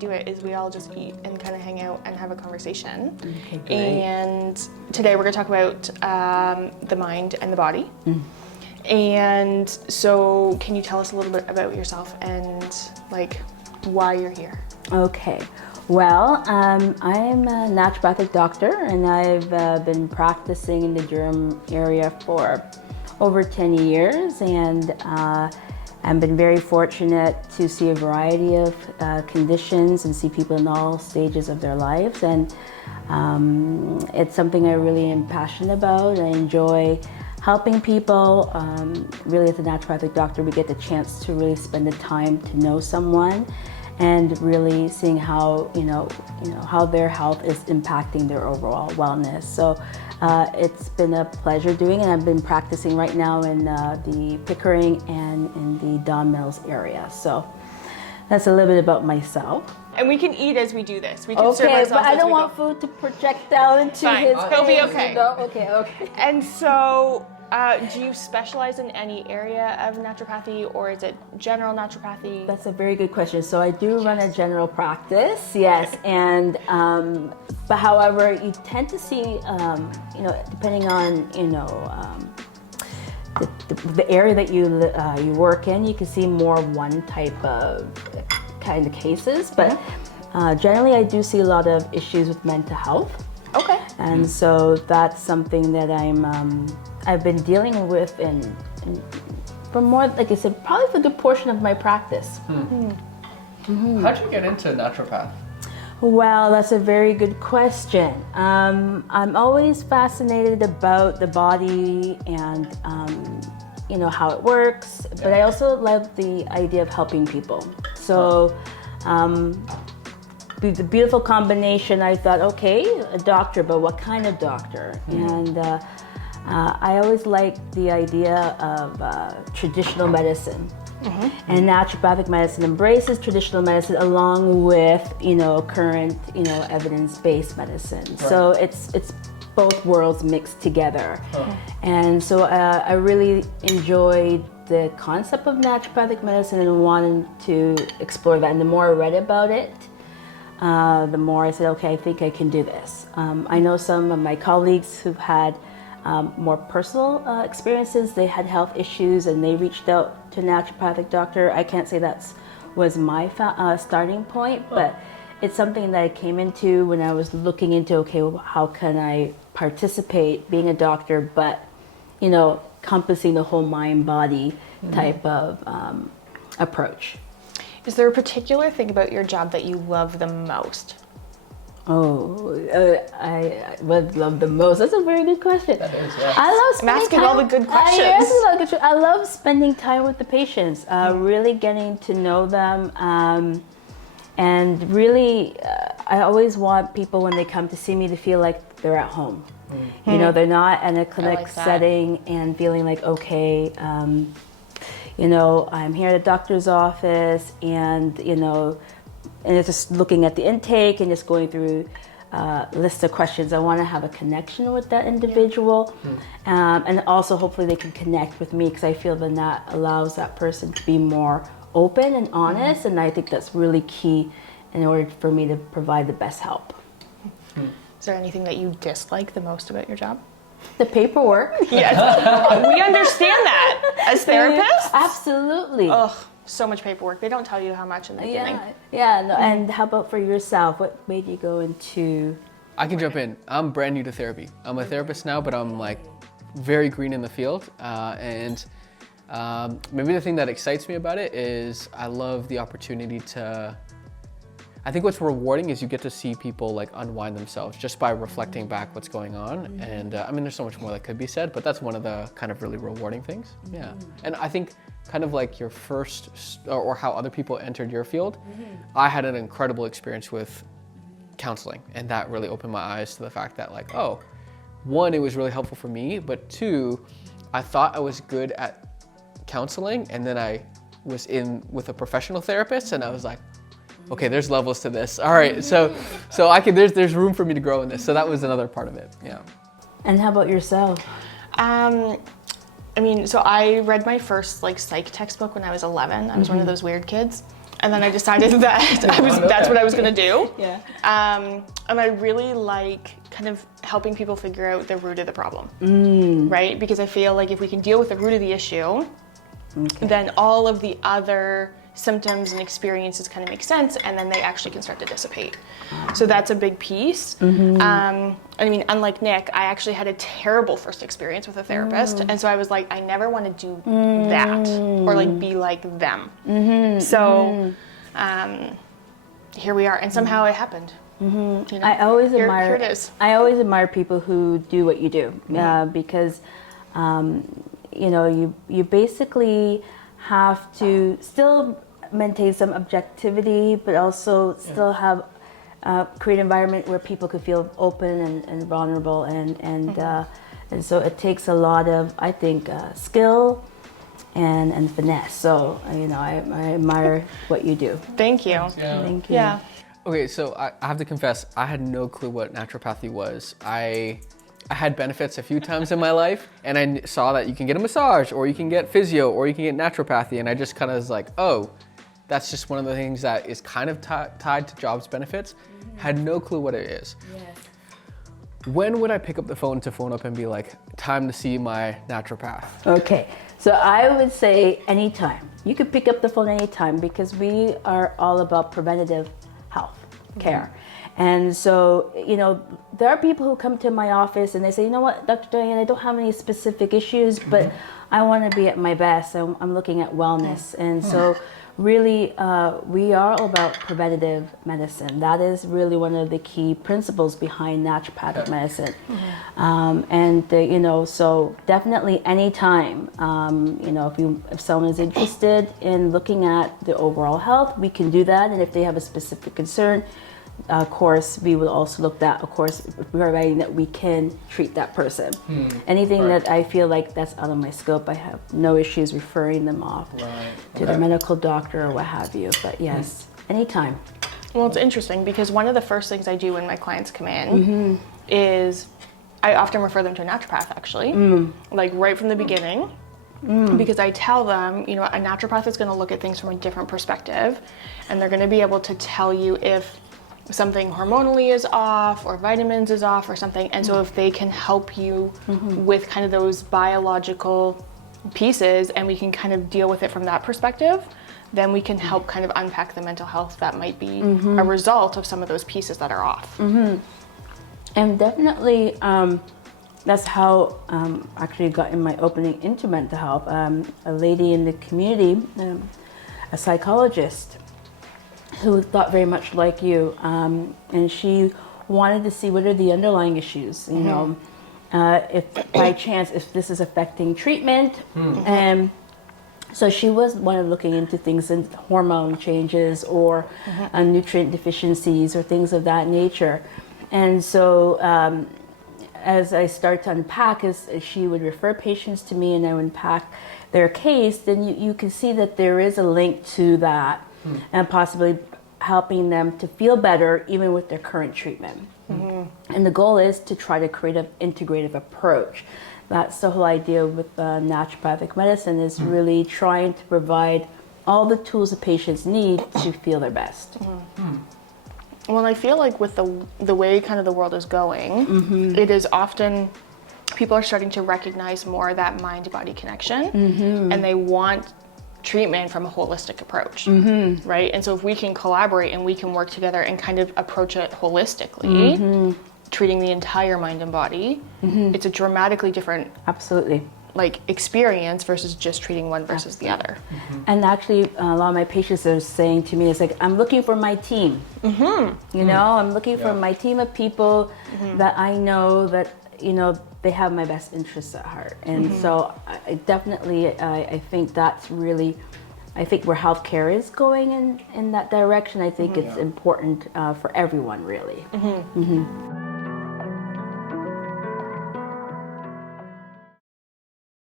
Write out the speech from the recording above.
do it is we all just eat and kind of hang out and have a conversation. Okay, great. And today we're going to talk about the mind and the body. And so can you tell us a little bit about yourself and like why you're here? Okay. Well, I'm a naturopathic doctor, and I've been practicing in the Durham area for over 10 years, and I've been very fortunate to see a variety of conditions and see people in all stages of their lives, and it's something I really am passionate about. I enjoy helping people. Really, as a naturopathic doctor, we get the chance to really spend the time to know someone and really seeing how how their health is impacting their overall wellness. So it's been a pleasure doing it. I've been practicing right now in the Pickering and in the Don Mills area. So that's a little bit about myself. And we can eat as we do this. We can serve Okay, ourselves but I as don't we want go. food to project out into Fine, his he'll be face. okay. Okay. And so, do you specialize in any area of naturopathy, or is it general naturopathy? That's a very good question. So I do run a general practice, yes, and but however, you tend to see, depending on the area that you work in, you can see more one type of kind of cases, but generally I do see a lot of issues with mental health. Okay. And so that's something that I've been dealing with for more, like I said, probably for a good portion of my practice. How'd you get into naturopath? Well, that's a very good question. I'm always fascinated about the body and how it works, but I also love the idea of helping people. So the beautiful combination, I thought, okay, a doctor, but what kind of doctor? And I always liked the idea of traditional medicine. And naturopathic medicine embraces traditional medicine along with, current, evidence-based medicine. Right. So it's both worlds mixed together. And so I really enjoyed the concept of naturopathic medicine and wanted to explore that. And the more I read about it, the more I said, okay, I think I can do this. I know some of my colleagues who've had more personal experiences. They had health issues and they reached out to a naturopathic doctor. I can't say that was my starting point, but it's something that I came into when I was looking into, okay, well, how can I participate being a doctor, but, encompassing the whole mind-body type of approach. Is there a particular thing about your job that you love the most? I would love the most. That's a very good question. That is, yeah. I love spending I'm asking time. all the good questions. I love spending time with the patients, really getting to know them, and really, I always want people when they come to see me to feel like they're at home. They're not in a clinic setting and feeling like, okay, I'm here at a doctor's office, and it's just looking at the intake and just going through lists of questions. I want to have a connection with that individual, and also hopefully they can connect with me, because I feel then that allows that person to be more open and honest, and I think that's really key in order for me to provide the best help. Is there anything that you dislike the most about your job? The paperwork. Yes, we understand that as therapists. Absolutely. Ugh, so much paperwork. They don't tell you how much in the beginning. And how about for yourself? What made you go into? I can jump in. I'm brand new to therapy. I'm a therapist now, but I'm like very green in the field. And maybe the thing that excites me about it is I love the opportunity to, I think what's rewarding is you get to see people like unwind themselves just by reflecting back what's going on. And there's so much more that could be said, but that's one of the kind of really rewarding things. Yeah. And I think kind of like your first, or how other people entered your field, I had an incredible experience with counseling, and that really opened my eyes to the fact that like, oh, one, it was really helpful for me, but two, I thought I was good at counseling, and then I was in with a professional therapist, and I was like, okay, there's levels to this. All right, so there's room for me to grow in this. So that was another part of it. Yeah. And how about yourself? So I read my first psych textbook when I was 11. I was one of those weird kids. and then I decided that that's what I was gonna do. Yeah. And I really like kind of helping people figure out the root of the problem, right? Because I feel like if we can deal with the root of the issue, then all of the other symptoms and experiences kind of make sense, and then they actually can start to dissipate. So that's a big piece. I mean, unlike Nick, I actually had a terrible first experience with a therapist, and so I was like, I never want to do that or like be like them. So here we are, and somehow it happened. You know? I always here admire. it is. I always admire people who do what you do, because you know, you basically have to still maintain some objectivity, but also still have create an environment where people could feel open and vulnerable, and so it takes a lot of, I think, skill and finesse. So you know, I admire what you do. Thank you. Thank you. Yeah. Okay, so I have to confess, I had no clue what naturopathy was. I had benefits a few times in my life, and I saw that you can get a massage, or you can get physio, or you can get naturopathy, and I just kind of was like, oh, that's just one of the things that is kind of tied to jobs benefits. Had no clue what it is. Yes. When would I pick up the phone to phone up and be like, time to see my naturopath? Okay, so I would say anytime. You could pick up the phone anytime, because we are all about preventative health care. And so, you know, there are people who come to my office and they say, you know what, Dr. Diane, I don't have any specific issues, but I want to be at my best. I'm looking at wellness. And so really, we are all about preventative medicine. That is really one of the key principles behind naturopathic medicine. You know, so definitely anytime, you know, if someone is interested in looking at the overall health, we can do that. And if they have a specific concern, of course, we will also look at, of course, providing that we can treat that person. Anything that I feel like that's out of my scope, I have no issues referring them off to the medical doctor or what have you. But yes, anytime. Well, it's interesting because one of the first things I do when my clients come in is I often refer them to a naturopath, actually, like right from the beginning. Because I tell them, you know, a naturopath is going to look at things from a different perspective, and they're going to be able to tell you if something hormonally is off or vitamins is off or something. And so if they can help you with kind of those biological pieces, and we can kind of deal with it from that perspective, then we can help kind of unpack the mental health that might be a result of some of those pieces that are off. And definitely, that's how actually got in my opening into mental health. A lady in the community, a psychologist, who thought very much like you, and she wanted to see what are the underlying issues, you know, if by chance, if this is affecting treatment. And so she was looking into things in hormone changes or nutrient deficiencies or things of that nature. And so as I start to unpack, as she would refer patients to me and I would unpack their case, then you can see that there is a link to that, and possibly helping them to feel better even with their current treatment. And the goal is to try to create an integrative approach. That's the whole idea with naturopathic medicine, is really trying to provide all the tools the patients need to feel their best. Well, I feel like with the way kind of the world is going, it is often people are starting to recognize more that mind-body connection, and they want treatment from a holistic approach, right? And so if we can collaborate and we can work together and kind of approach it holistically, treating the entire mind and body, it's a dramatically different like experience versus just treating one versus the other. And actually, a lot of my patients are saying to me, it's like, I'm looking for my team. You know, I'm looking for my team of people that I know that, you know, they have my best interests at heart. And so I definitely, I think that's really, I think where healthcare is going in that direction. I think it's important for everyone, really.